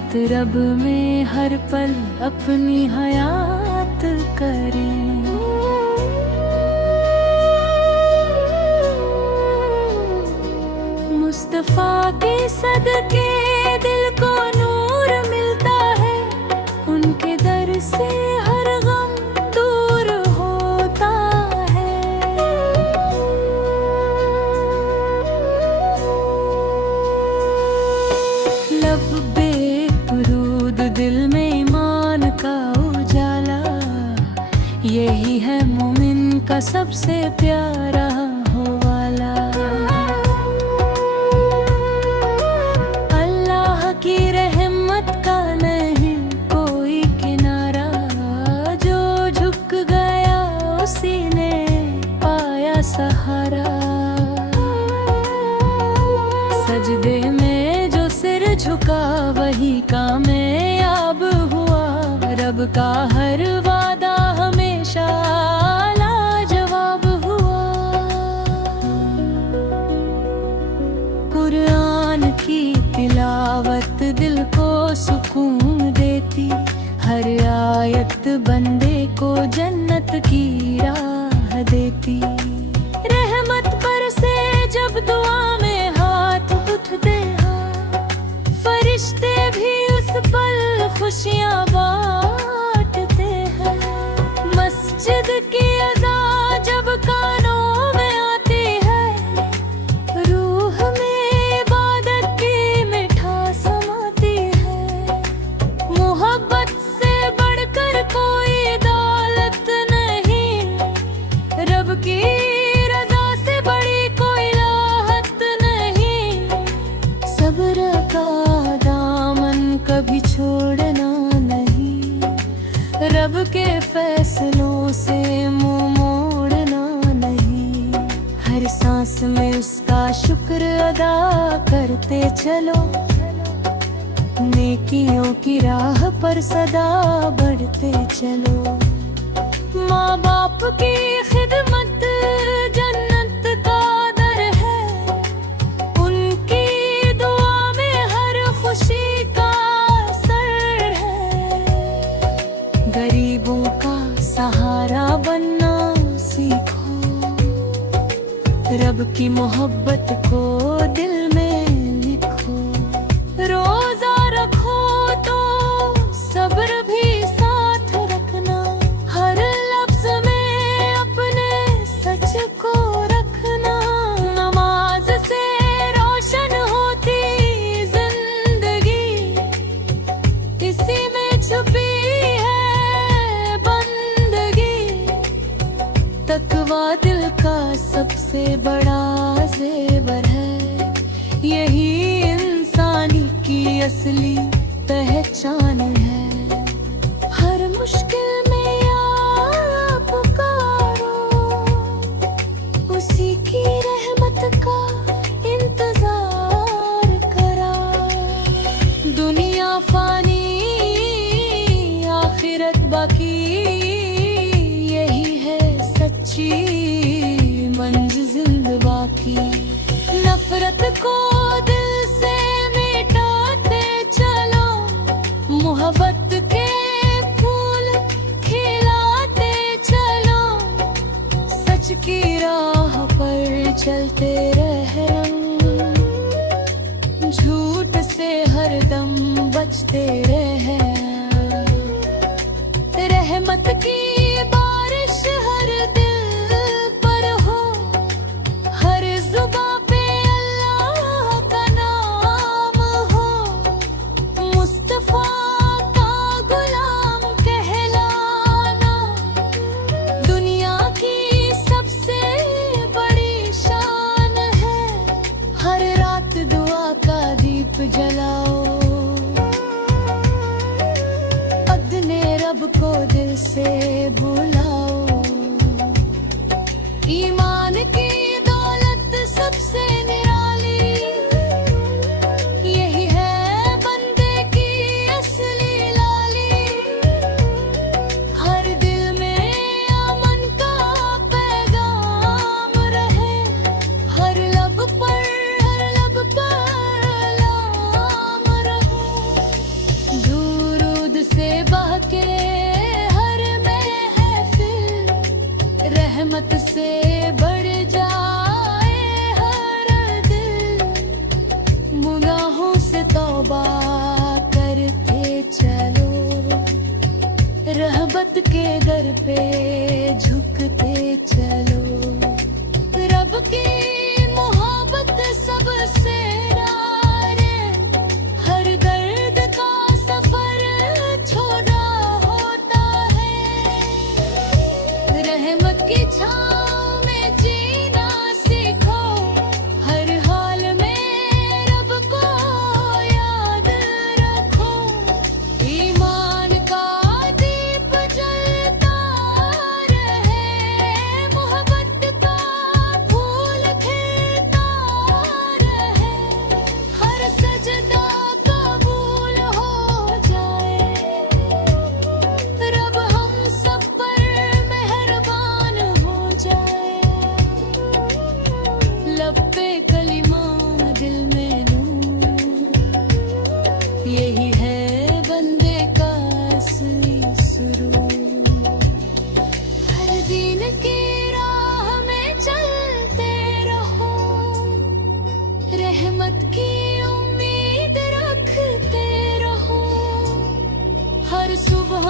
रहमत रब में हर पल अपनी हयात करें। मुस्तफा के सदके दिल को नूर मिलता है, उनके दर से हर गम दूर होता है। लब्बे दुरूद दिल में ईमान का उजाला, यही है मोमिन का सबसे प्यारा हो वाला। अल्लाह की रहमत का नहीं कोई किनारा, जो झुक गया उसी ने पाया सहारा। सजदे में जो सिर झुका वही कामयाब हुआ, रब का हर वादा हमेशा लाजवाब हुआ। कुरान की तिलावत दिल को सुकून देती, हर आयत बंदे को जन्नत की राह देती। रहमत बरसे जब दुआ में हाथ उठते हैं, फरिश्ते भी उस पल खुशियाँ बांटते हैं। मस्जिद की अज़ा जब कानों में आती है, रूह में इबादत की मिठास समाती है। मोहब्बत से बढ़कर कोई दौलत नहीं, रब की रज़ा से बड़ी कोई राहत नहीं। सब्र का दामन कभी छोड़ना नहीं, रब के फैसलों से मुंह मोड़ना नहीं। हर सांस में उसका शुक्र अदा करते चलो, नेकियों की राह पर सदा बढ़ते चलो। माँ बाप की खिदमत जन्नत का दर है, उनकी दुआ में हर खुशी का असर है। गरीबों का सहारा बनना सीखो, रब की मोहब्बत को दिल में लिखो। रोजा रखो तो सब्र भी साथ रखना, हर लफ्ज में अपने सच को रखना। नमाज से रोशन होती जिंदगी, इसी में छुपी है बंदगी। तकवा दिल का सबसे बड़ा जेवर है, यही इंसानी की असली पहचान है। हर मुश्किल में या पुकारो, उसी की रहमत का इंतजार करा। दुनिया फानी आखिरत बाकी, यही है सच्ची मंजिल बाकी। नफरत को दिल से मिटाते चलो, मोहब्बत के फूल खिलाते चलो। सच की राह पर चलते रहना, झूठ से हरदम बचते रहना। रहमत की बारिश हर दिल पर हो, हर जुबां पे अल्लाह का नाम हो। मुस्तफा का गुलाम कहलाना, दुनिया की सबसे बड़ी शान है। हर रात दुआ का दीप जलाओ, अदने रब को दिल से बुलाओ। ईमान की दौलत सबसे निराली, यही है बंदे की असली लाली। हर दिल में अमन का पैगाम रहे, हर लब पर लाम रहे। मोहब्बत के दर पे झुकते चलो, रब की मोहब्बत सबसे न्यारे, हर दर्द का सफर छोड़ा होता है, रहमत की छाँव में जीना सीखो, हर हाल में रब को याद रखो, ईमान का दीप जलता रहे, मोहब्बत का फूल खिलता रहे, हर सजदा कबूल हो जाए, रब हम सब पर मेहरबान हो जाए, लब पे कलिमा दिल में नूर, यही है बंदे का असली सुरूर, हर दिन की राह में चलते रहो, रहमत की उम्मीद रखते रहो, हर सुबह